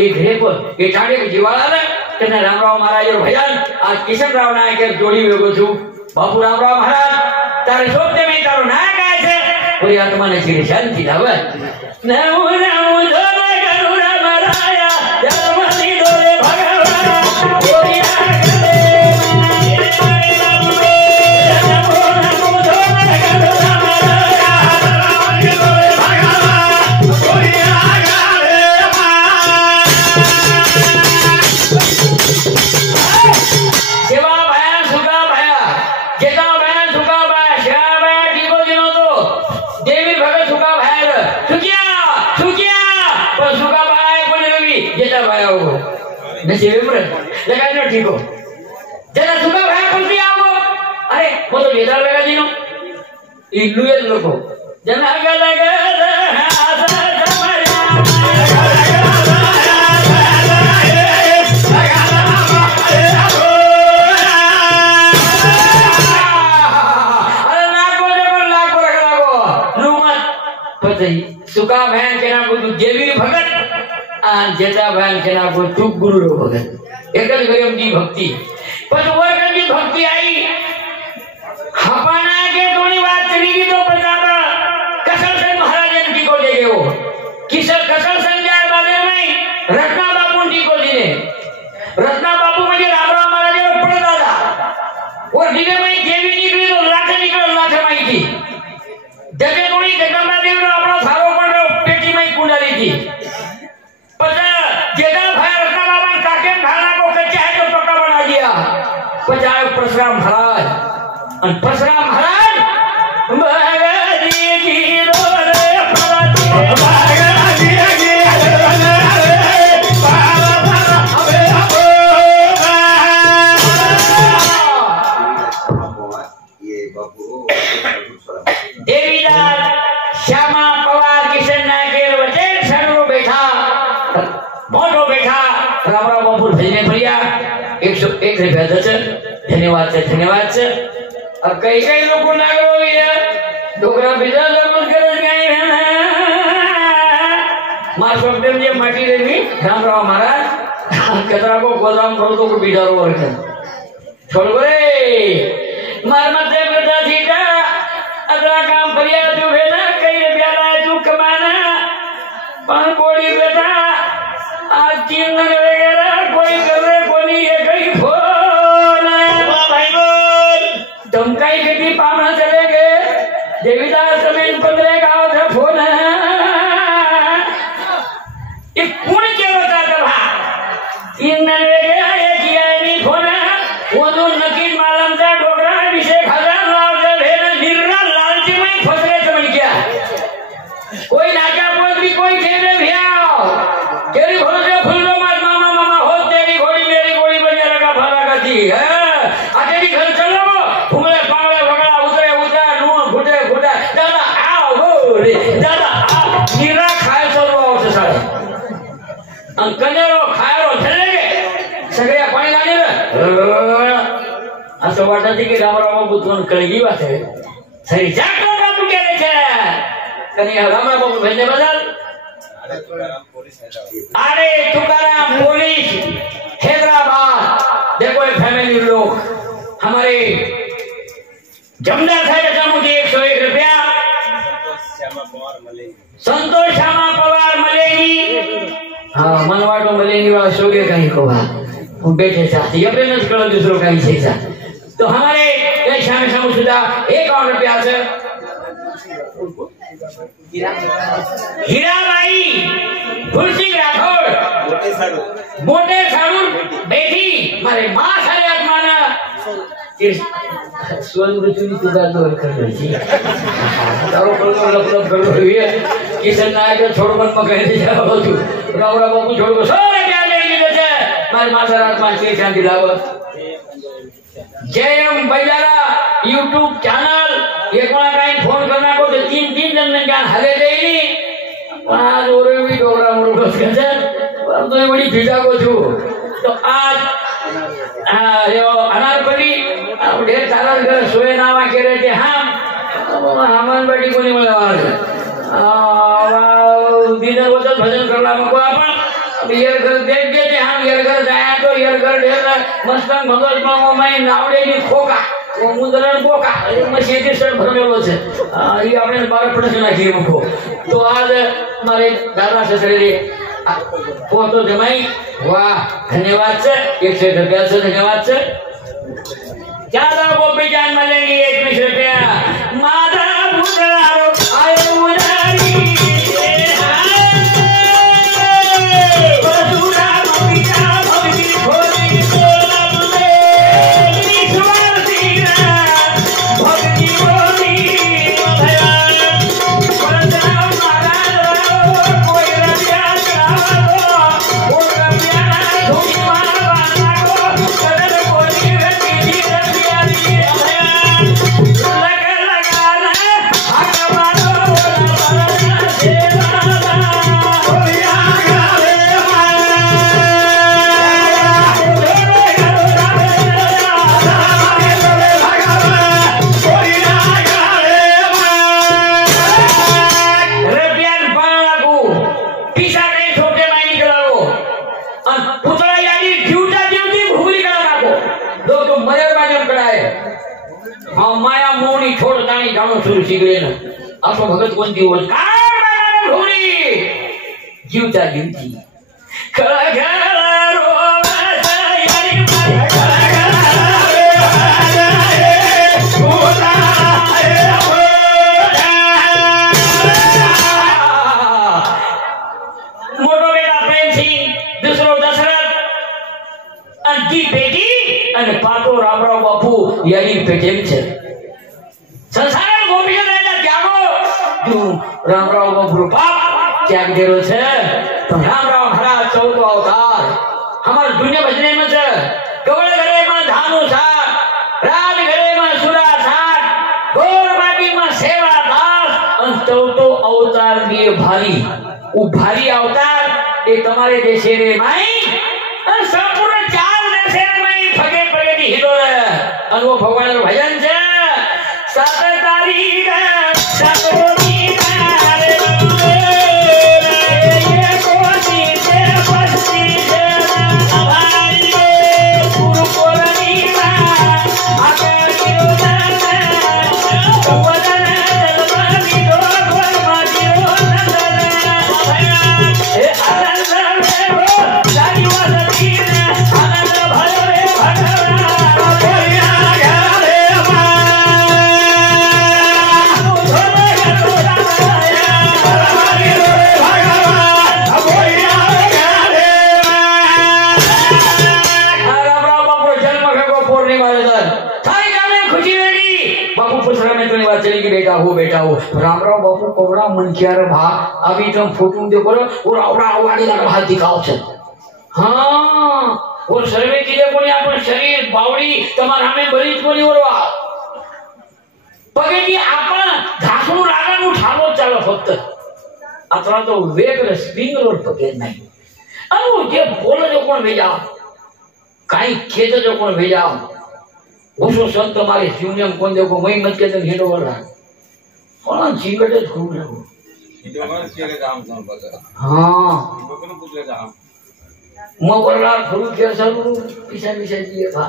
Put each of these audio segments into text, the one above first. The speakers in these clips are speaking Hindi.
एक घरे पर ये ठाणे जीवाला कने रामराव महाराज और भजन आज किशनराव नायक जोड़ी वेगो छु बापू रामराव महाराज तारे सोते में तारो नायक आए छे पूरी आत्मा ने सीधे शांति लावे नमो नमो जोरे गरुड़ा मराया जन्मनि डोले भगवान पूरी आगले नमो नमो जोरे गरुड़ा मराया डोले भगवान पूरी आगले सेवा भया सुगा भया जेता भया सुगा भया शेवा भया जीवो दिनो तो देवी भगत सुगा भया सुकिया सुकिया पर सुगा भया कोणी रवी जेता भया हो नसीब में लगा न ठीक हो जेता सुगा भया कोण भी आओ अरे वो तो जेता लगा दिनो इल्लू ये लोगो जना लगा सुका बहन के नाम को देवी भगत जेता बहन के नाम को तू गुरु भगत एकल गरीब की भक्ति पर वर्ग की भक्ति आई हपाना के थोड़ी बात चली गई तो बताता कसर से महाराज जी को ले गए वो किसर कसर संजय बाबे में रत्ना बाबू जी को दिले रत्ना बाबू मुझे रामराव महाराज को पढ़ दादा और दिले में देवी निकली तो लाख माई थी जगह थोड़ी जगदम्बा देवी ने अपना सारो पर पेटी में कुंडली थी पता जेदा भाई रत्ना बाबा काके खाना को कच्चा है तो पक्का बना दिया पचाए परशुराम महाराज और परशुराम महाराज भगवानी की रोले फरती भगवानी की रोले पारा पारा अबे ये बाबू देवीदास श्यामा पवार किशन नायक वचन सरो बैठा मोटो बैठा रामराव बाबू भेजने पड़िया 101 रुपया दच धन्यवाद से अब कई लोगों नागरो है डोगरा बिजा लगन करज गई है मां शब्दम जे माटी देवी रामराव महाराज कतरा को गोदाम भरतो को बिजारो वर्क छोड़ रे मार मत बेटा सीधा अगला काम करिया तू भेना कई प्याला तू कमाना पान बोड़ी बेटा आज 3 दिन वगैरह कोई करे कोनी ये कई फोन भाई बोल धमकाई खेती पामना चले गए देवीदास जमीन 15 गांव से फोन ये कौन क्या बता दबा 3 दिन वगैरह ये किया नहीं फोन वो तो नकील मालम का डोगरा विषय खाजा कोई नाचा बोल भी कोई खेले भैया तेरी भरोसे फूल लो मत मामा मामा हो तेरी घोड़ी मेरी घोड़ी बजा लगा भरा करती है तेरी घर चलो घूमले पागले भगड़ा उतरे नु घुटे दादा आओ हो रे दादा आ नीरा खाए चलो उसे सारे अंकनेरो खाएरो चले गए सगळे पाणी लागे रे असं वाटत की रामराव बुद्धवन कळगी बात है सही जातो बापू केले छे कन्या रामराव बाबू भेजने बदल अरे तुकाराम पुलिस हैदराबाद देखो ये फैमिली लोग हमारे जमदार साहब का मुझे 101 रुपया संतोष श्यामा पवार मलेगी हाँ मनवाटो मलेगी वाला शोगे कहीं को बैठे साथी अपने न करो दूसरों का ही सही तो हमारे श्याम श्याम सुधा 1 रुपया से हीराबाई तुलसी राठौड़ मोटे सारू बेटी मारे मां सारे आत्माना सोल मृत्युनी तुगा जोर कर रही थी तारो पर लपलप कर रही है किशन नायक छोड़ मन में कह दिया हो तू रावरा बाबू छोड़ को सारे क्या ले लिए थे मारे मां सारे आत्मा की शांति लाओ जयम बजारा YouTube चैनल ये कोना काई फोन करना को 3 जन ने ज्ञान हले देनी आज और भी डोगरा मुर्गस के पर तो बड़ी फिजा को छु तो आज यो अनारपली ढेर सारा घर सोए नावा के रहते हम बड़ी कोनी मला दिन वचन भजन करला मको आपण यर घर देख गए हम यर घर जाया तो यर घर ढेर मस्त भगत में नावड़ेली खोका मुद्रण बोका मशीदी सर भरमेलो छे ई આપણે 12 પ્રશ્ન નાખી મૂકો તો આજ મારે દાદા સસરે ફોટો જમાઈ વાહ ધન્યવાદ છે 100 ધન્યવાદ છે ज्यादा गोपी जान मिलेंगे 21 रुपया माता पुत्रारो आए उदारी आपको भगत कौन दी बोल जीवता जीवती मोटो बेटा प्रेम सिंह दूसरो दशरथ अंकी बेटी અને પાટો રામરાવ બાપુ યાની પેટેમ છે સંસાર ગોપી રાજા ત્યાગો રામરાવ બાપુ બાપ ત્યાગ કર્યો છે તો રામરાવ महाराज 14 अवतार हमार दुनिया बजने में છે કવળ ઘરે માં ધાનું સાર રાજ ઘરે માં સુરા સાર ગોર માટી માં સેવા દાસ અને 14 अवतार ની ભારી उ भारी अवतार એ તમારે દેશે રે માઈ અને સંપૂર્ણ ચાર દેશે રે માઈ ફગે પ્રગતિ હીરો રે અને વો ભગવાન નું ભજન છે सात तारीख सतोरी रे ये कोसी से बस्ती से भाई गुरु कोरनी मा आके किरोना तो वदन दलवानी दो गोल माजियो नंदन ए आनंद रे हो जानी वसती रे आनंद भयो रे भगवान कोरिया रे बेटा हो रामराव बापू कोबड़ा मनकियार भा अभी तुम फोटो देखो और आवड़ा आवाड़ी लगा हाथ दिखाओ छे हां और सर्वे कीले कोणी आपण शरीर बावडी તમાર સામે બળી કોની ઓરવા પગેથી आपण ઘાસનું લાગણનું ઠાલો ચાલો ફક્ત આતરા તો વેગ સ્પ્રિંગ રોડ પગે નહીં અનુ જે બોલે જો કોણ વેજા કાઈ ખેત જો કોણ વેજા ઓસો સંત મારે શૂન્યમ કોણ દેખો મઈ મત કે તને હેડો વળા કોણ જીવડે ખૂબ રહો હેડો વળ કે જામ કોણ બગર હા કોણ પૂછે જામ મોગરલા ફૂલ કે સરું પીસા પીસા દીએ ભા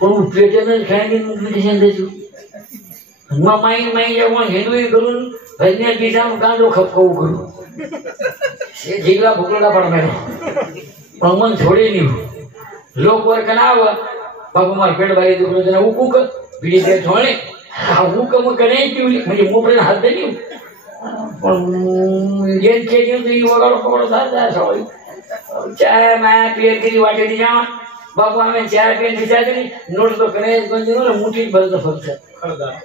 પણ પેટે ને ખાઈને મેડિસિન દેજો माई माई जब हिंदू करून भजने पीछा गांडो खपको करू से जिगला भुकला पड़ मेरो पण मन छोडे नहीं लोक वर कनाव बाबू मार पेट बारी दुखलो जना उकुक बीडी के थोळे हा उकम कने पिवली म्हणजे मोपरे हात देनी पण येन के न्यू ती वगाडो पकडो जाता सवय चाय माया पियर की वाटे दी जा बाबू हमें चाय पियर दिशा करी नोट तो कने गंजनो मुठी भर तो फक्त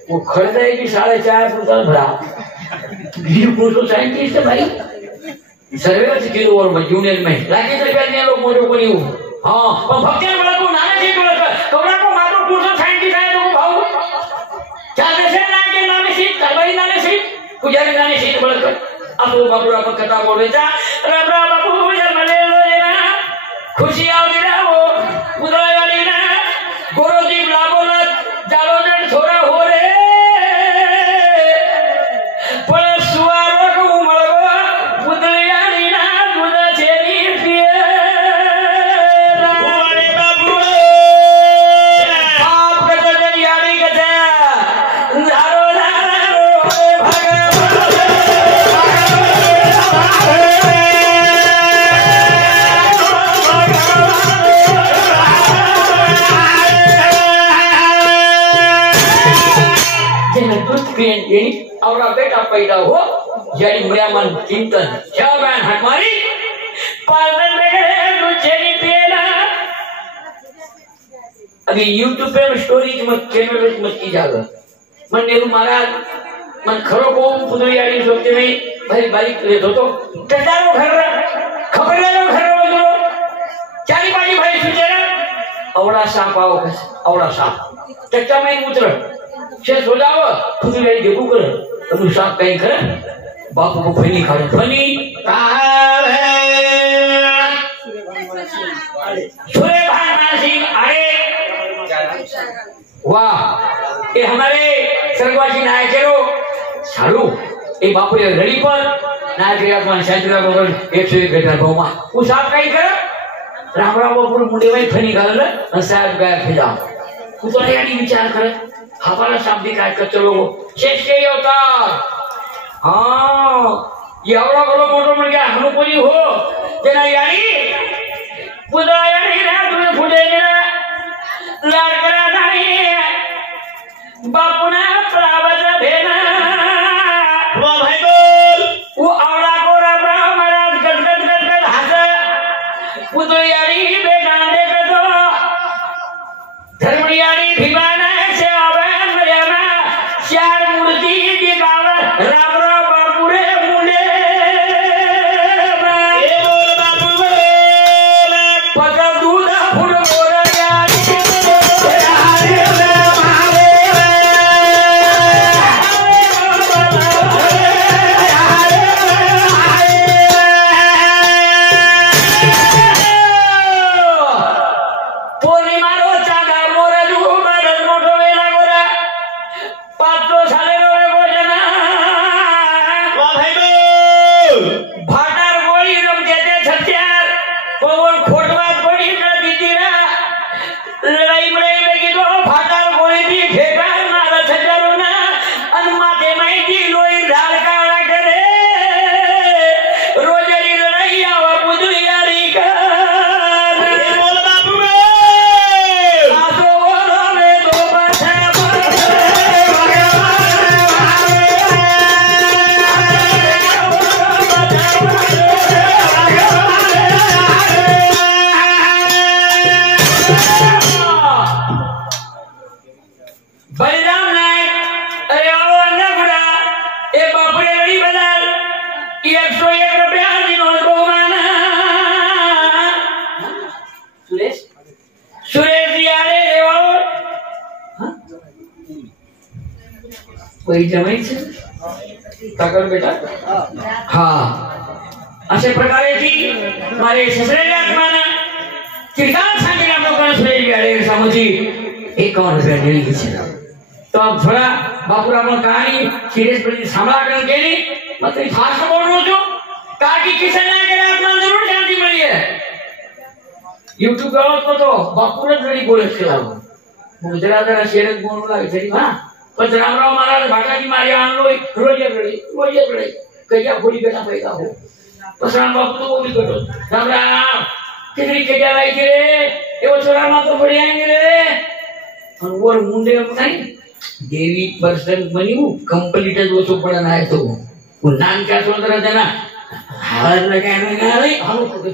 वो खरीदा है कि 4.5 फुट भरा वीर पुरुषो साइंटिस्ट है भाई सर्वे से किलो और जूनियर में लागे तो करने लोग मोटो को नहीं हां पर भक्तियां वाला को नाने जी को कबरा को मारो पुरुषो साइंटिस्ट है तो भाऊ क्या देशे लागे नाने सीट कलई नाने सीट पुजारी नाने सीट बळकर आपो बाबूरा पर कथा बोलेचा रबरा बाबू जन्मले लो ना खुशी आवली ना वो उदय वाली ना गोरोजी लाबोलत जालो जण थोड़ा हो रे पर सुवारो को मळगो पुतळ्यानी ना दूध छेनी पिए आवड़ा बेटा पैदा हो यानी मरियामन चिंतन क्या बहन हमारी पालन में चेरी पेला अभी YouTube पे स्टोरी मत चैनल मत की जागा मन नेहरू महाराज मन खरो को पुदरी यारी सोचते में भाई बारीक ले तो टटारो घर खबर ले लो घर लो चारी बाजी भाई सुचेरा आवड़ा साप आओ आवड़ा साप चक्का में उतर छे सो जाओ पुदरी यारी देखो कर अनु साप कहीं करे बापू को फनी खा फनी सूर्य भानमासी आए वाह ये हमारे स्वर्गवासी नायकेरो सारू ये बापू ये रड़ी पर नायक आत्मा शांतिराम बगल 101 गठा गोमा वो साहब कहीं कर रामराव बापू मुंडे में फनी गाल और साहब गया फिजा वो तो यानी विचार कर हमारा शाब्दिक काय कर चलो शेष के होता हाँ ये आवड़ा बड़ो मोटो मर गया हनुपुरी हो जना यानी पुदरा यानी ना तुम्हें फुटे ना लाड करा नहीं बापू ने प्रावत भेना वो भाई बोल वो आवड़ा को राम महाराज गद हंसे पुदरा यानी बेगाने कर दो धर्म यानी भीमाना से आवाज बजाना चार मूर्ति दिखावा राम बापू रे मुंडे पका दूध फुल बोरा यानी कोई जमायचं काका बेटा हाँ अशा प्रकारे ती मारे ससऱ्याच्या आत्माना चिरकाल सांगितलं आपण कोण सुरेश बिहारी सामोजी 51 रुपया दिली किसी तो अब थोड़ा बापूराव कहानी सीरियस पर सांभाळा कर केली मग तरी फास्ट बोललो जो काकी किसन नाही केला आत्मा जरूर शांती मिळली आहे YouTube गावात तो बापूरच जरी बोलत केला मग जरा शेरत बोलू लागले तरी हा पण रामराव महाराज भाटाची मारी आणलो रोज रडे कया खोली बेटा पैदा हो पसरान बापू तो बोली करतो रामराव कितनी कया लायची रे एवढं सोरामा तो बडी आएंगे रे और वर मुंडे नाही देवी पर्सन बनिऊ कंप्लीट जो तो पडा नाही तो नाम क्या सोदरा देना हार लगाने नाही हम को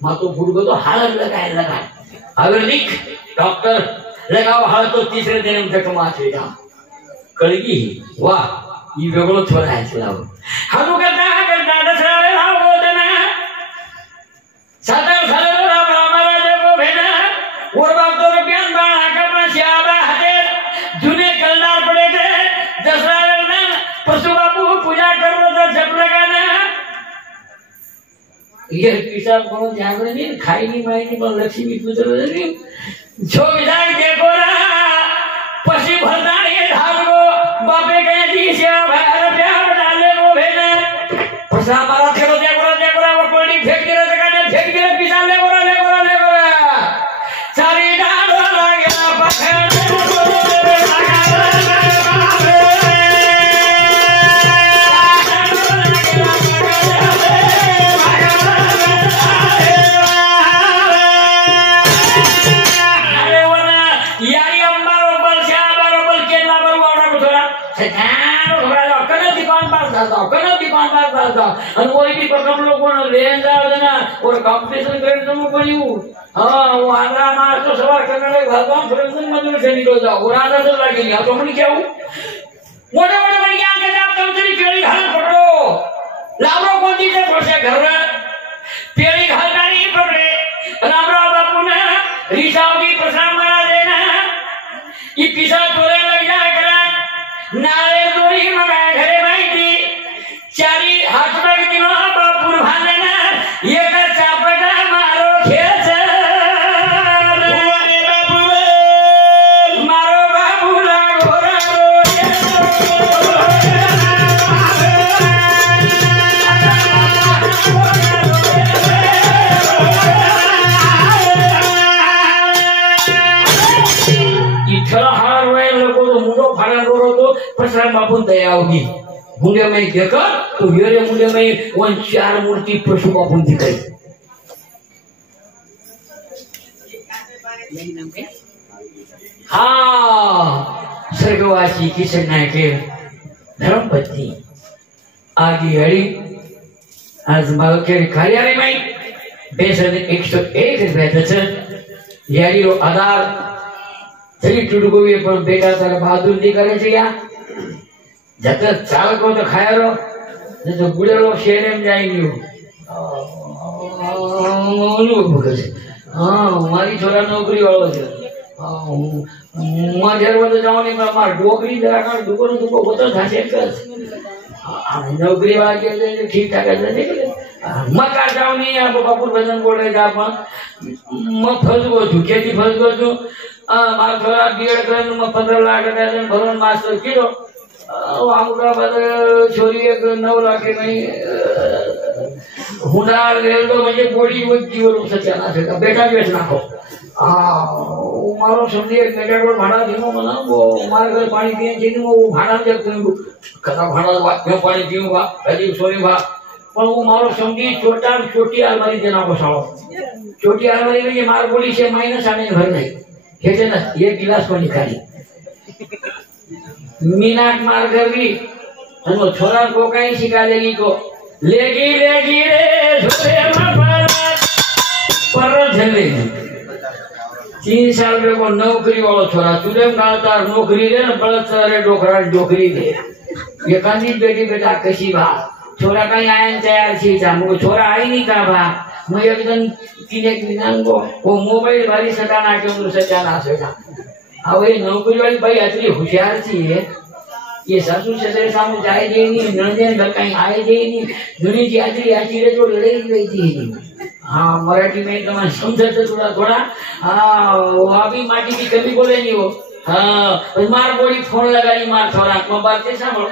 मातो फुडगो तो हार लगा अगर लिख डॉक्टर लगाओ हार तो तीसरे दिन में तक माचेगा कळगी वाह ये वेगळं थोडं आहे लाव हातू करता दसरा लाव बोलना साता साला महाराज को भेजा और बाप तो बयान बाणा का श्याबा हाते जुने कलदार पड़े थे दसरा ना पशु बापू पूजा कर रहा था जब लगाना ये किसा को ध्यान नहीं खाई नहीं माई नहीं पर लक्ष्मी पूजा नहीं जो विधान देखो ना पशु भरदारी धागो बापे के दिशा भर प्यार डाले वो भेजा पसा मारा करो देखो वो कोड़ी फेंक दे रहा था फेंक दे पिसा ले गोरा सारी डाल लगा पखड़ Sekarang पास जाता कना दुकान पास जाता और कोई भी पकड़ लोगों ने लेन जाओ ना और कंपटीशन कर तुम को यू हां वो आंध्रा मार तो सवार करने लगे भगवान फिर मंदिर से निकल जाओ और आधा तो लगे नहीं तो मैं क्या हूं मोटे मोटे बन गया के आप तुम तेरी पेड़ी घाल पकड़ो लावरो को दी से पहुंचे घर पेड़ी घाल नहीं पकड़े रामराव बापू ने रिसाव की प्रसाद बना देना ये पिसा तोरे लग जा कर नाले दोरी मंगाए घरे भाई थी चारी हाथ में दिनों बापू भाने ना ये का चापटा मारो खेच मारो बाबू ला घोरा परशुराम बापू दया होगी मुंडे में देखा तो मेरे मुंडे में वो 4 मूर्ति परशु बापू दिखाई हाँ स्वर्गवासी किशन नायक धर्मपत्नी आगे हरी आज मालकेरी कार्यालय में 101 रुपया यारी रो आधार चली टूट गई पर बेटा तारा बहादुर दी करे छे या जत चाल को तो खाया रो ने तो गुड़ेलो शहर में जाई गयो ओनु भगत हां मारी छोरा नौकरी वालो छे मां घर वदे जावनी मार डोकरी जरा का दुकोन दुको होतो थासे कर नौकरी वाले के ठीक ठाक है निकले मका जावनी अब बापू भजन बोले जा म फस गो छु केती फस गो छु मार छोरा बीएड कर म 15 लाख दे भवन मास्टर किलो आमुका बदल छोरी एक 9 लाख नहीं हुनार रेल तो म्हणजे बोडी वक्ती वर सत्याना से बेटा बेच नाखो मारो समझी एक बेटा को भाड़ा दिनो मना वो मार घर पानी पिए छी वो भाड़ा जब तुम कथा भाड़ा बात में पानी पीऊंगा अजी सोई बा पर वो मारो समझी छोटा छोटी अलमारी देना को सालो छोटी अलमारी में ये मार बोली से माइनस आने घर नहीं कहते ना ये गिलास को निकाली मीनाट मार कर भी हम छोरा को कहीं सिखा देगी को लेगी रे छोरे पर झलेगी 3 साल में को नौकरी वालो छोरा तुले गाता नौकरी दे ना बड़त सारे डोकरा डोकरी दे ये कांदी बेटी बेटा कशी बा छोरा कहीं आयन तैयार छी था मुझे छोरा आई नहीं का बा मैं एकदम किने किनान को वो मोबाइल भारी सटाना के उन सटाना सेटा अब ये नौकरी वाली भाई इतनी होशियार थी है ये सासू ससुर सामने जाए दे नहीं नंदन घर कहीं आए दे नहीं दुनिया की आखिरी आखिरी जो लड़ाई गई थी हाँ मराठी में एकदम समझते थोड़ा थोड़ा हाँ वहाँ भी माटी की कभी बोले नहीं वो हाँ मार बोली फोन लगाई मार थोड़ा को बात से सांभो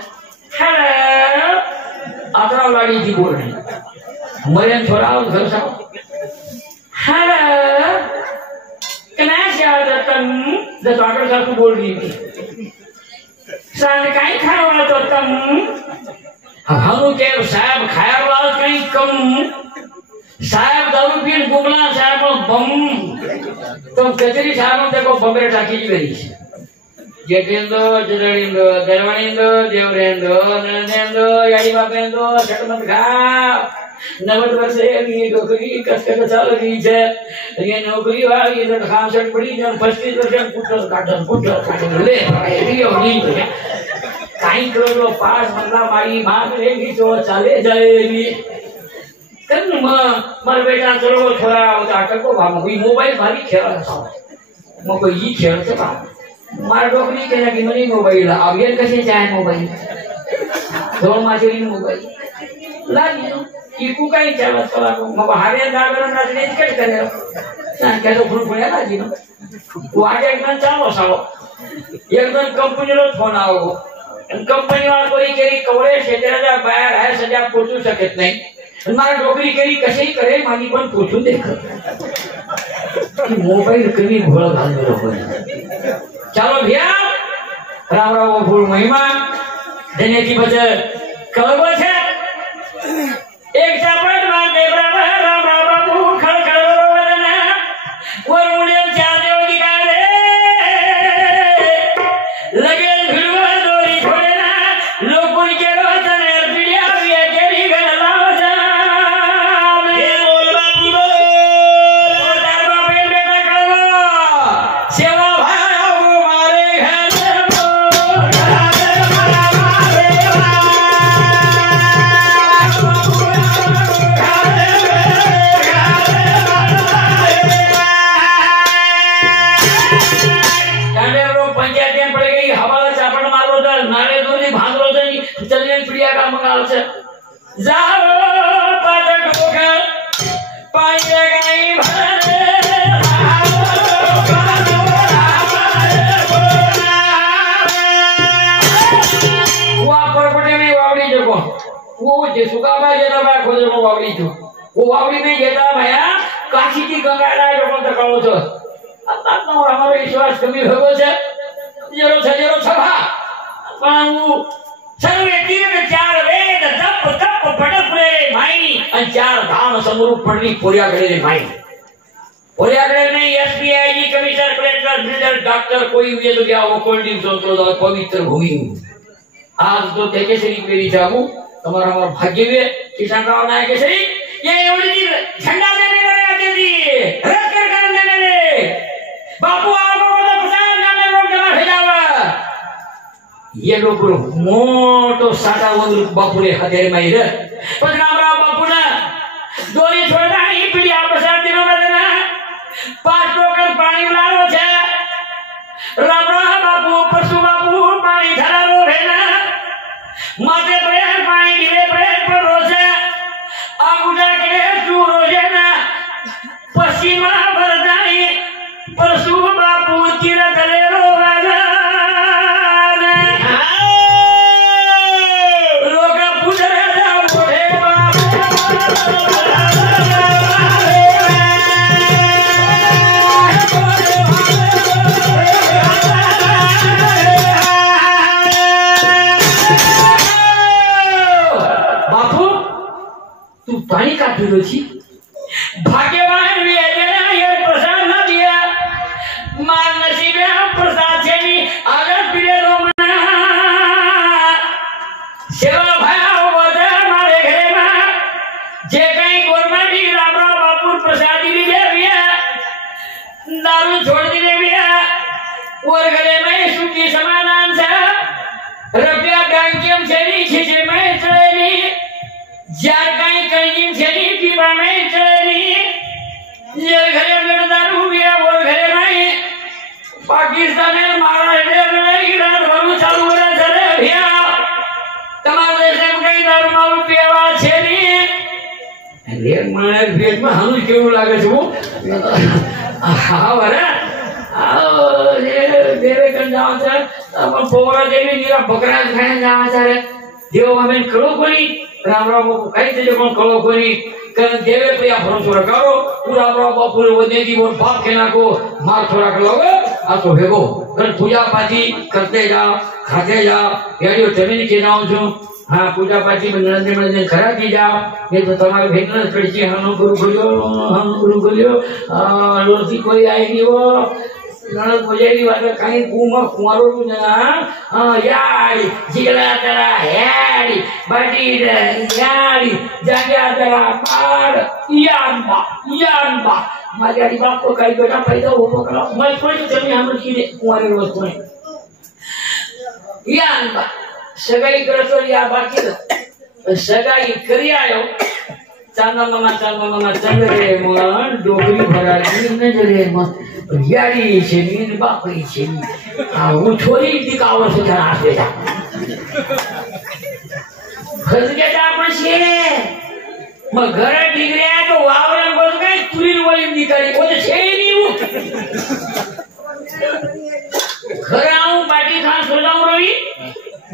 हेलो आदरा लाड़ी थी बोल रही मरियम छोरा घर सा हेलो कैसे आ जाता जब डॉक्टर साहब को बोल रही थी साने कहीं खाया वाला तो कम हम के साहब खाया वाला कहीं कम साहब दारू पीन गुमला साहब बम तो कचरी साहब देखो बम्बे टाकी जी गई जेठेंदो जरड़िंदो दरवाणिंदो देवरेंदो नंदेंदो याई बापेंदो छटमत खा 90 वर्षे ये नौकरी कसकर चाल रही है ये नौकरी वाली ये खासट पड़ी जन 25 वर्ष पुटर ले ये होनी काई करो पास मतलब मारी मांग लेगी तो चले जाएगी कन मर बेटा चलो छोरा उठा को भाई मोबाइल भारी खेला था मको ये खेल से बा मार डोकरी के लगी मनी मोबाइल अब ये कैसे चाहे मोबाइल दोन माचरी मोबाइल लागी इकू काही चालत चला मग हारे दागर नाचले कट करे ना त्याचं फुल फुल्या लागी ना वाज एकदम चालू असावं एकदम कंपनीला फोन आવો कंपनी वाला कोई केरी कवरे क्षेत्राच्या बाहेर आहे सध्या पोहोचू शकत नाही मारा नोकरी केली कशी करे मानी पण पोहोचू दे मोबाईल कमी भोळ घाललो चलो भैया राम राम फूल महिमा देण्याची बचत कळव छे एक चापट मागे बराबर राम राम बाबू खळखळ वदना वर मुळे चार देव दिगारे लगेल भिडवा दोरी थोडेना लोकून केलो तने जाओ पद डोका पाणी गाई भरले वापर पटे में वावड़ी देखो वो जे सुकाबा जेता बा खोजर को वावड़ी थो वो वावड़ी में जेता भया काशी की गंगाड़ा लोगों तक कालो छो आता तो हमारो विश्वास कमी भगो छे जेरो छभा पाऊ सर्वे तीर चार वेद तप तप पडप रे माई अन चार धाम समरूप पडली पोरियागडे रे माई पोरियागडे में एसबीआई जी कमिश्नर कलेक्टर बिल्डर डॉक्टर कोई हुए तो क्या वो कोल्ड ड्रिंक पवित्र भूमि आज तो तेकेश्वरी पेरी जाऊ तुम्हारा हमारा भाग्य किसान राव नायक केसरी ये एवढी झंडा देने आते थी रद्द कर देने बापू आपको तो प्रसाद नामे लोग जमा भेजावा ये लोग मोटो साटा वंदरू बापूले हदेर माई रे पण रामराव बापूना दोरी छोडा ही पिढी प्रसाद दिनो बदना 5 टोकन पाणी लालो छे रामराव बापू परसु बापू पाणी धरालो भेना माते प्रेम पाणी दिले प्रेम पर रोजे आगुडा के तू रोजे ना पश्चिमा बरदाई परसु बापू तीर दलेरो वाला पानी का पीलो छी भाग्यवान भी है ये प्रसाद न दिया मार नसीबे प्रसाद छेनी अगर पीले लो मना सेवा भया होता हमारे घरे में जे कहीं गोरमाटी रामराव बापू प्रसाद दी ले भैया दारू छोड़ दी ले भैया और घरे में सुखी समाधान से रुपया बैंक के छेनी खिचड़ी में चलेनी जार कहीं कहीं छेनी पीवा में चलेनी ये घरे में दारू पिया वो घरे में पाकिस्तान में महाराष्ट्र में की रात भर चालू हो रहा चले भैया तुम्हारे देश में कहीं दारू मारू पियावा छेनी अरे मारे पेट में हम क्यों लागे छो हाँ वाला ये देवे कर जाओ सर अब पोरा देवी निरा बकरा खाने जाओ सर देव हमें करो कोई रामराव बापू कहीं से जो करो कोई कर देवे पे या भरोसा रखो पूरा रामराव बापू वो देगी वो बाप के ना को मार थोड़ा कर लोगे आ तो भेगो कर पूजा पाठी करते जाओ खाते जाओ यानी जमीन के नाम जो हाँ पूजा पाठी मंदिर खड़ा की जाओ ये तो तुम्हारे भेजना पड़ती हम गुरु बोलियो रोटी कोई आएगी वो नरक मुझेरी वाला कहीं घूमा कुमारों को ना हाँ यारी जिगला तेरा यारी बड़ी यारी जागे तेरा पार यान बा मारी बाप को कहीं बेटा पैदा हो पकड़ा मैं थोड़ी चली हम लोग की कुमारी रोज को यान बा सगाई करतो या बाकी सगाई करी आयो चांदा मामा चंद्रे मन डोकरी भराली नजरे मन यारी छेनी बापरी छेनी आ वो छोरी दिखावर से जरा बेटा खजगेटा पण छे मग घर डिगऱ्या तो वावरण बोल काय तुरील वाली निकाली वो छेनी वो घर आऊं बाटी खान सोलाऊ रही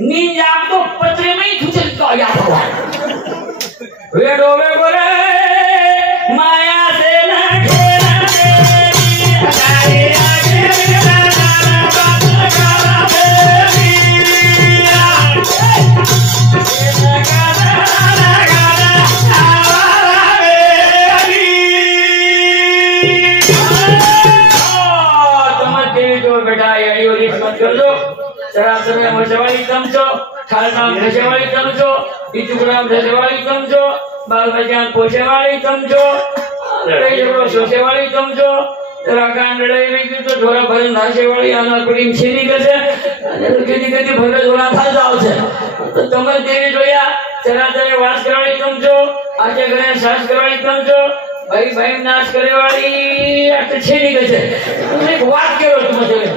नींद आप तो पत्रे में ही छुचल का या वे डोबे बोले माया से ना घेरा तेरी हटाई आगे बेटा यारी और मत कर दो चराचर में मशवाली समझो खालसाम धसेवाली समझो इचुग्राम धसेवाली समझो बाल बच्चान पोसेवाली समझो लड़ाई झगड़ो सोसेवाली समझो रागान लड़ाई में तो थोड़ा भजन धासेवाली अनार पड़ी छेनी कसे અને તો કેદી કેદી ભગત ઓલા થા જાવ છે તો તમે દેવી જોયા ચરાચર વાસ કરવાળી સમજો આજે ઘરે સાસ કરવાળી સમજો ભાઈ ભાઈ નાશ કરેવાળી આ તો છેની કસે એક વાત કરો તમે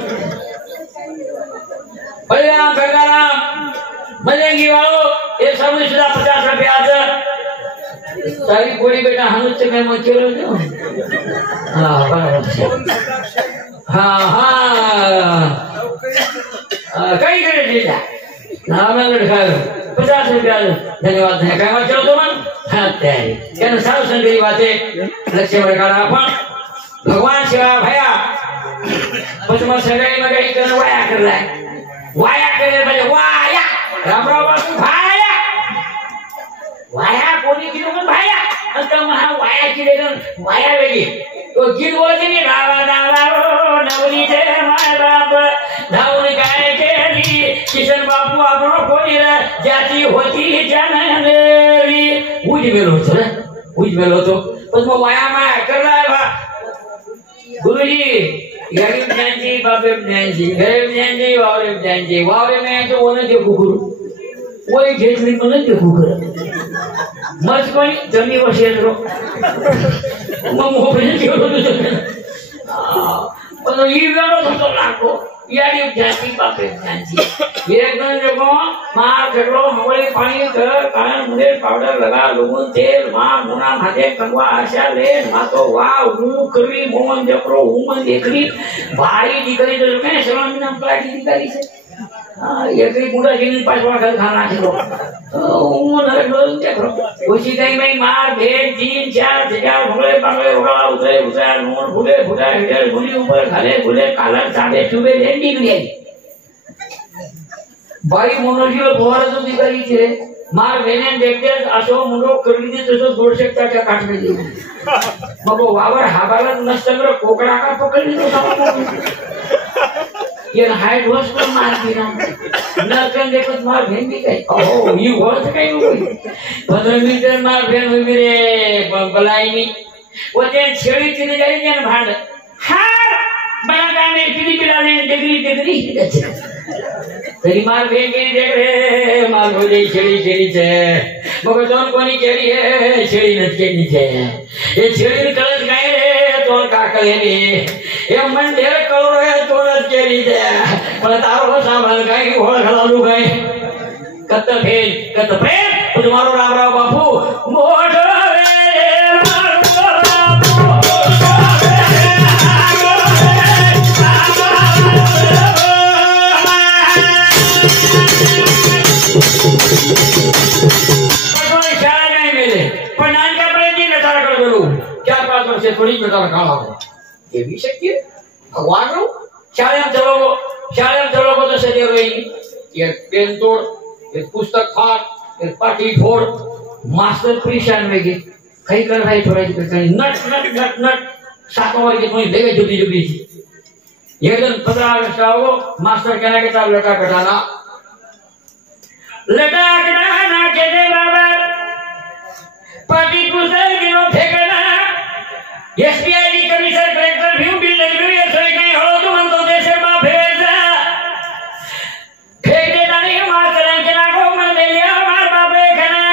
बलिराम गंगाराम मलेंगी वालों ये सब सुधा 50 रुपया તારી ગોળી બેટા હાનું છે મેં મચેલો છો હા બરાબર છે હા હા કઈ કરે દીધા ના મેં લડખાયો 50 રૂપિયા ધન્યવાદ છે કઈ વાત કરો તો મન હા ત્યારે કેનો સાવ સંગરી વાતે લક્ષ્ય વરકાળા પણ ભગવાન સેવા ભયા પછી સગાઈમાં કઈ કરે વાયા કરલા વાયા કરે ભલે વાયા રામ રામ બાપુ ભાયા વાયા કોની કીધું પણ ભાયા અંતર મહા વાયા કીધે વાયા વેગી તો ગીત બોલે ને રાવા દાવા નવલી છે મારા બાપ ધાવની ગાય કેલી કિશન બાપુ આપણો કોની રે જાતી હોતી જનનેલી ઉજમેલો છે રે ઉજમેલો તો પછી વાયામાં કરલા ગુરુજી ગરીબ જ્ઞાનજી બાબે જ્ઞાનજી ગરીબ જ્ઞાનજી વાવરે में तो वो नहीं देखो गुरु वही घेतली पण नहीं देखो गुरु मच कोणी जमी वशेरो मग मोबाईल घेऊन होतो पण ही वेळो होतो लागो याडी जाती बाबे ज्ञानजी एक दिन देखो मार झगड़ो हवली पानी कर कान मुंडे पाउडर लगा लून तेल मां मुना हाथे कंगवा आशा ले मातो वाह હું કરવી મોહન જપરો ઉમન દેખરી ભાઈ દીકરી તો મેં સલામી નામ પ્લાટી દીકરી છે એકરી મુડા જેની પાછવા ઘર ખાના છે હું નરે ડોલ દેખરો ઓછી કઈ મેં માર ભેટ જીન ચાર જગ્યા ભોળે પાગળે ઓળા ઉતરે ઉતરા નોર ભૂલે ભૂટા હેઠળ ભૂલી ઉપર ખાલે ભૂલે કાલર ચાડે ચુબે લેંડી ગઈ ભાઈ મોનોજીઓ ભોળા તો દીકરી છે मार वेने देखते असो मुंडो करली दे तसो 200 टका काटले दे मगो वावर हाबाला नसतंगर कोकडा का पकडली तो सामो ये हाइट वॉश पर मार दिना नरकन देखत मार भेन भी काय ओहो यू वर्थ काय होई 15 मीटर मार भेन होई रे बलाईनी वो ते छेड़ी तिने जाई जन भांड हार बड़ा गाने पिली पिलाने डिग्री तेरी मार भेन के देख रे मार बोले छेड़ी छे मगर जोन कोनी केरी है छेड़ी न केनी छे ये छेड़ी कलर गाय रे तोल का करे रे ये मन ढेर करो है तोल केरी छे पण तारो सामान गाय होळ घालू गाय कत प्रेम तुम्हारो राम राव बापू मोठो थोड़ी प्रकार काला हो ये भी शक्य है भगवान रो शायद चलो को तो सजे रही ये पेन तोड़ ये पुस्तक फाड़ ये पार्टी फोड़ मास्टर परेशान में गए कहीं कर भाई थोड़ा जी कहीं नट सातों वाली कोई देवे जुबली ये दिन 15 अगस्त को मास्टर कहना के साथ लटा कटाना के दे बाबा पार्टी पुस्तक गिनो फेंकना SBI commissioner collector view bill delivery असर कहीं हो तो मन तो देश में फेंक देता नहीं मास्टर के ना को मन दे लिया हमार बाबे खाना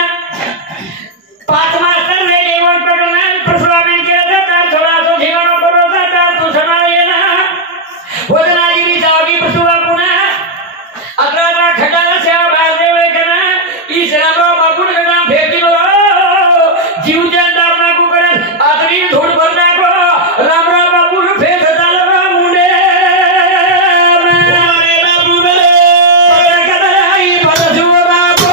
5 मास्टर ने जीवन पकड़ना प्रसवामेंट किया था तार थोड़ा तो जीवन करो था तार तू सुना ये ना वजना जी जागी प्रसवा पुना अगला खटा से बाहर देवे करना इस राम बाबू का नाम फेंक दो जीव जन अपना को करे आदमी धूड़ राम राम बाबू फेर डालवा मुंडे मारे बाबू बले कदाई परसु बाबू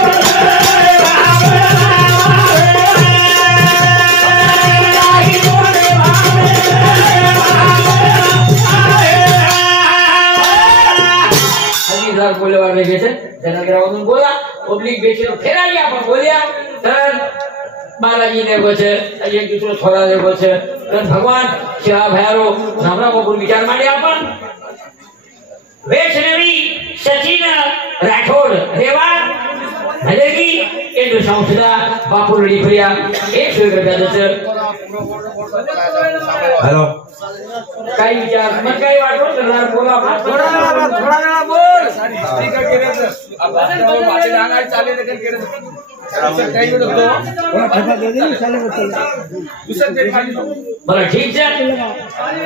अभी सर बोले वाले के छे जनग्राम बोला पब्लिक बेचे फेरा लिया पर बोलिया तर बालाजी ने बोचे एक दूसरो छोरा ने बोचे भगवान सेवा भयारो रामराव बाबू विचार मांडे आपण वैष्णवी सचिन राठोड रेवा हलेगी एंड संसदा बापू रेडी प्रिया 100 रुपया दे हेलो काय विचार मन काय वाटो करणार बोला थोडा वेळा बोल स्पीकर केले अब माझे डांगा चाले लेकिन केले बरं ठीक છે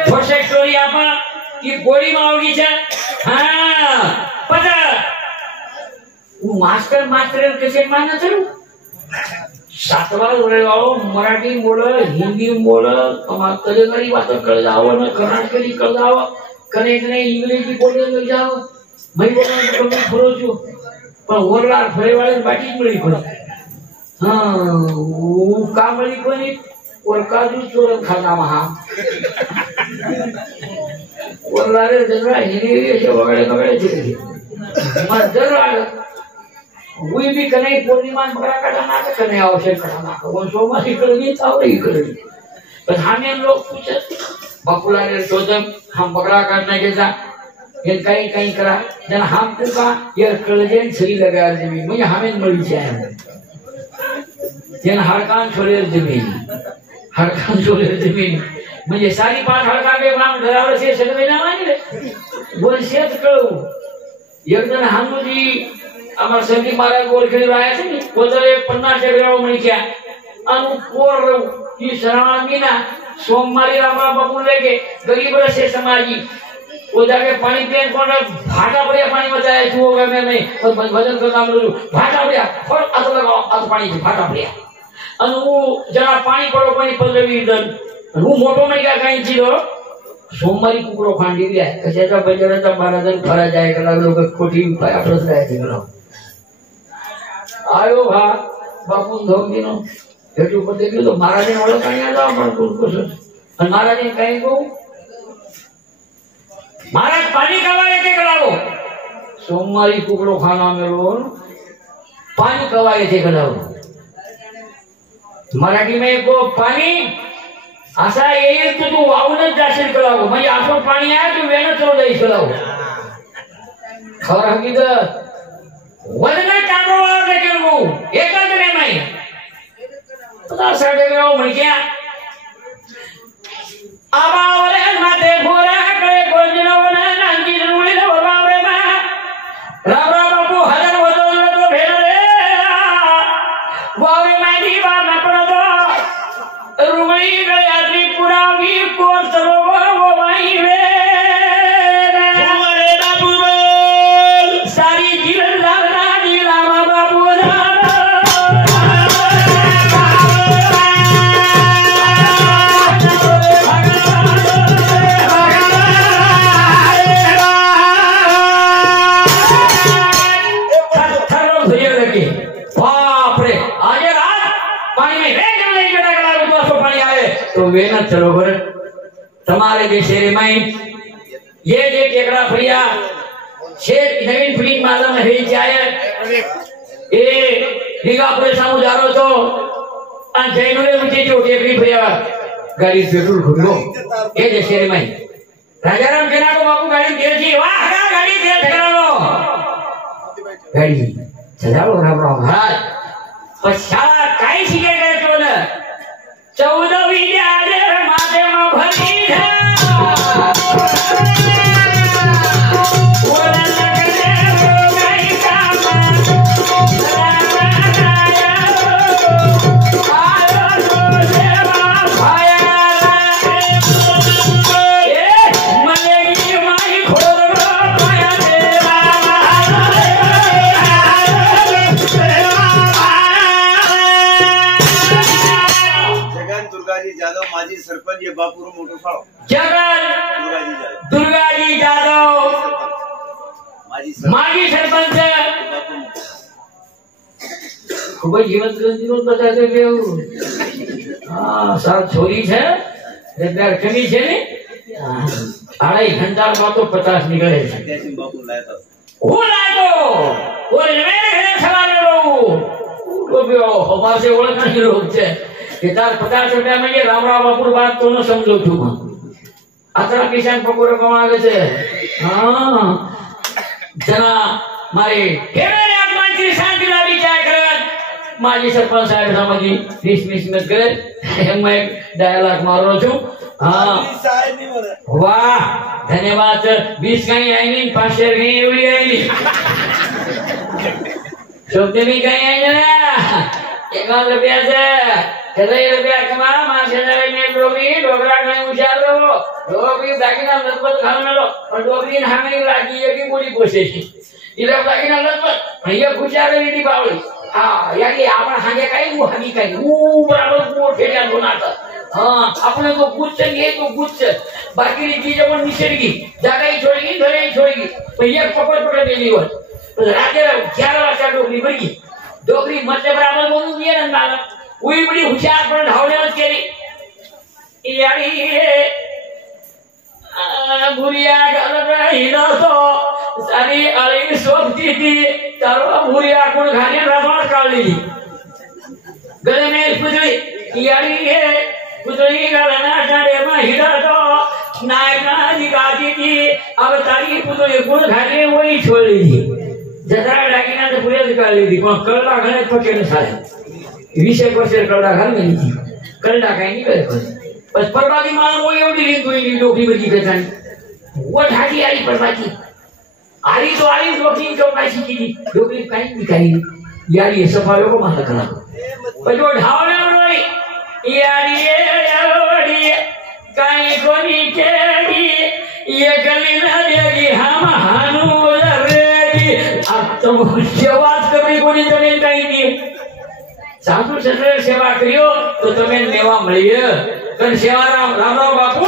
ફર્સ્ટ સ્ટોરી આપા की गोळी मावगी છે हां पता वो मास्टर कसे मानत सातवा जोडेगाव मराठी बोल हिंदी बोल तेलंगानी वाचन कळ जावं न कर्नाटकी कळ जावं कनेक नाही इंग्लिश बोलले न जावं भाई बोला मी फरो છું પણ ઓરલા ફરેવાળે બાકી જ મળી કોઈ હા કા મળી કોઈ और काजू चोरन खाना वहां और लारे जरा हिरी ऐसे वगड़े वगड़े चले मर जरा वही भी कने पूर्णिमा बड़ा काटा ना कने आवश्यक काटा ना वो सोमा ही करनी था वही करनी पर हमें लोग पूछे बकुला ने सोचम हम बकरा काटने के साथ ये कहीं कहीं करा जन हमको का ये कलजेन छरी लगा जमीन मुझे हमें मरी जाए जन हरकान छोड़े जमीन हरकान छोड़े जमीन मुझे सारी पांच हरका के काम घरावर से सगळे ना माने बोल शेत कळू एकदम हामुजी आम्हाला संदीप महाराज ओळखीने राहायचे ना कोदळे 50 वेळा म्हणक्या अनु पोर की शरामीना सोमवारी रामा बापू लेके गरीब रसे समाजी वो जाके पानी पीने कोण भाटा बढ़िया पानी बचाया छुओ गए मैं भजन करना बोलू भाटा बढ़िया और अत लगाओ अत पानी भाटा बढ़िया अनु जरा पानी पड़ो पानी पल्लवी दन હું મોટો નહીં કા કાઈ ચીલો સોમવારી કુકડો ખાંડી લે કશેતા બજારતા મહારાજન ફરા જાય કલા લોકો કોઠી પાયા પ્રસરાય છે ગલો આયો ભા બાપુ ધોગીનો એટલું પતે ગયો તો મહારાજને ઓળો કાઈ આલો પણ કુકડો અને મહારાજને કાઈ કહું મહારાજ પાણી કવાય તે કલાવો સોમવારી કુકડો ખાના મેલો પાણી કવાય તે કલાવો मराठी में को पाणी असा येईल तर तू वाहूनच जाशील कळावं म्हणजे असं पाणी आहे तू वेणच जाईल कळावं खबर हकीकत वजन टांगवावर देखील भाऊ एकाच नाही साडे गाव म्हणजे आबावरे माते गोऱ्याकडे गोंजनवन नांगी रुळीला बावरे मा राबरा बापू हजार वजन भेट रे वावरे मादी बा नपडतो रुमई गळ्यातली पुरावी कोसरो वो बाई वे तुम्हारे बाबू बोल सारी जीवन लागना दिला बाबू तो वेना सरोवर તમારે જે શેરીમાં ये જે ટેકરા ફર્યા શેર નવીન ફ્રીજ માલમ હે જાય એ રીગાપુરે સામુ જારો તો આ જૈનોને ઉઠી જો ટેકરી ફર્યા ગાડી પેટ્રોલ ખુલ્લો એ જે શેરીમાં રાજારામ કેના કો બાપુ ગાડી દેજી વાહ ગાડી દે ઠકરાનો ગાડી સજાવો રામ રામ મહારાજ પછા કાઈ શીખે કરે છો ને 14 વિદ્યાલે માથે માં ભરી છે सरपंच ये बापूरो मोटो साळो जगन दुर्गाजी जाधव माजी सरपंच खूब जीवंत जीवन बताते केव हां सात छोरी છે એટલે કમી છે ને 2.5 ઘંટા માં તો 50 નીકળે છે ત્યાંથી બાપુ લાયતો હું લાયતો ઓરે મેરે ઘરે સવારે રહું લોબ્યો હમાર से ઓળખણી લોક છે કે તાર 50 રૂપિયા માં રામ રામ બાપુ વાત તો ન સમજો છું આતરા કિસાન પકોડો કમાવે છે હા जना मारे केवळ आत्माची शांती लावी काय करत माजी सरपंच साहेब समाजी डिसमिस मत करे मैं डायलॉग मारो છું हां वाह धन्यवाद 20 काही आहे नाही 500 काही एवढी आहे नाही शब्द मी काही आहे ना 1 रुपयाचे કેટલાય રૂપિયા કમા માછેદારે ને ડોબી ડોગરા ગણી ઉજારો ડોબી દાગીના લતપત ખામેલો પણ ડોબી હામે લાગી એકી બોલી પોસે ઇલે દાગીના લતપત ભૈયા ગુજારે ની બાવળી हा यानी आपण हागे काही हागी काही बराबर मोठे जान होणार हाँ अपने को गुच्छ ये तो गुच्छ बाकी चीजें वो निसर्गी जागा ही छोड़ेगी घरे ही छोड़ेगी तो ये पकड़ देली वर राजे 11 वर्षा डोकरी बरगी डोकरी मध्य बराबर बोलून दिए ना नाला वही बड़ी होशियार पण धावण्याच केली यारी भुरिया घालत हिनो तो सारी अळी सोबती ती तर भुरिया कोण घाणे राजवार काढलेली गले में पुतळी यारी पुतळी घालना साडे मा हिडतो नायका निकाती ती अब तारी पुतळी कोण घाणे वही छोडलेली जत्रा डागिना तर पुढे काढलेली पण कळला घालत पटकन साले 20 वर्ष कळला घाल गेली कळला काय नाही करत बस परवादी माल वो एवढी लिंक होई डोकरी बजी कसानी वो ढाडी आई परवादी आरी तो आरी डोकरी चौकाशी की डोकरी काही निकाली यारी सफालो को मार करा पण जो ढावना रोई यारी यावडी काही कोणी केली ये गली ना देगी हम हानू रेडी अब तो सेवाच कमी कोणी जमीन काही नाही साधु संत सेवा करियो तो तुम्हें मेवा મળ્યો કન સેવારામ રામરાવ બાપુ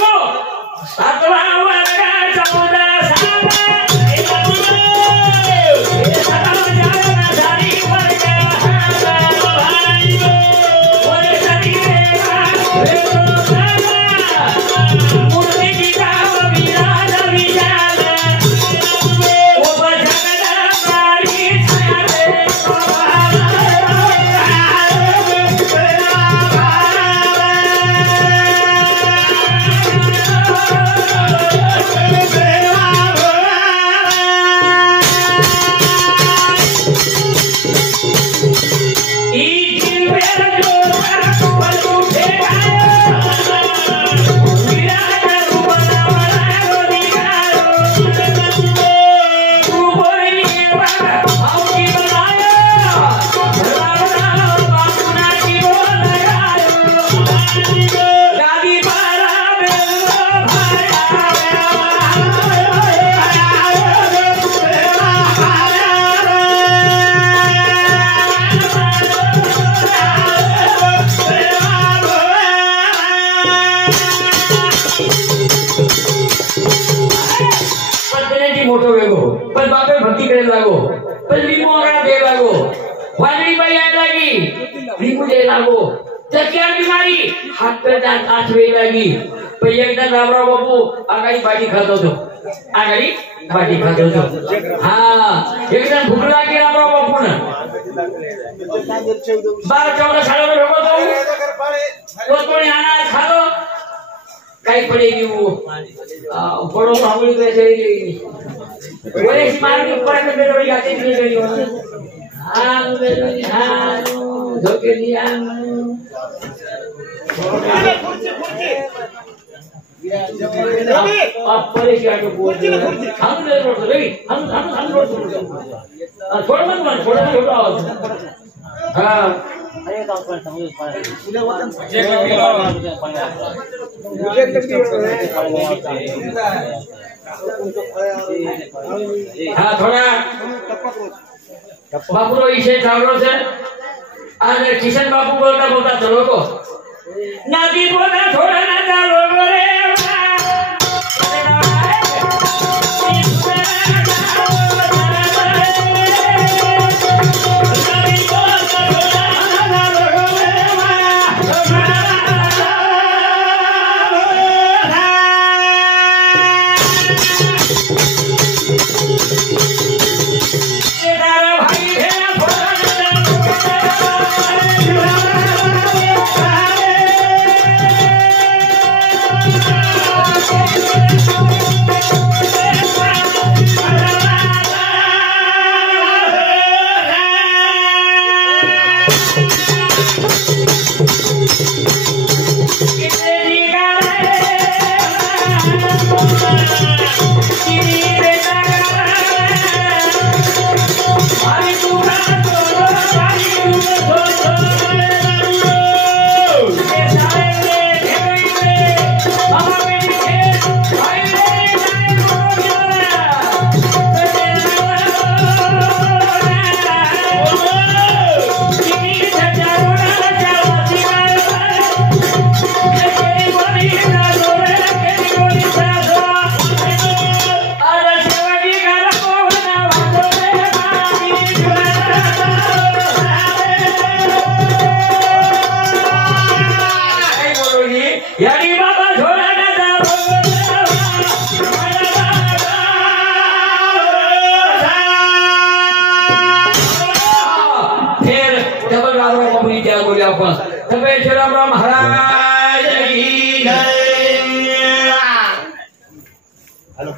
સાતવા વર્ગા 14 સાલા એ બાપુ એ સાતવા જાના સારી વર્ગા હાલા ભાઈ ઓરે સરી રેવા રે તો સાલા મૂર્તિ દીકા વિરાજ વિજાલા ઓ બજના મારી છારે मोटो वेगो पण बापे भक्ती करे लागो पण लिंबू आगा दे लागो वाली बाई आय लागी लिंबू दे लागो तक्या बीमारी हात पे दात आठवे लागी पण एकदा रामराव बापू आगाई बाटी खात होतो आगाई बाटी खात होतो हां एकदा भूक लागी रामराव बापू ना 12-14 सालावर होतो तो कोणी आना खालो काही पडेगी वो पड़ो मामूली पे चलेगी बोले इस मार के ऊपर में बेरोई जाते नहीं गई हां बेरोई हां धोखे दिया आप परेशान को बोल रहे हैं हम नहीं रोक रहे हम रोक थोड़ा मत छोटा हां अरे काम पर समझ हाँ थोड़ा बापू इसे चावलो से आज किशन बापू बोलता चलो को नाती बोला थोड़ा ना चालो रे बाबू त्या बोलूया आपण तपेश्वरराव महाराज की जय. हॅलो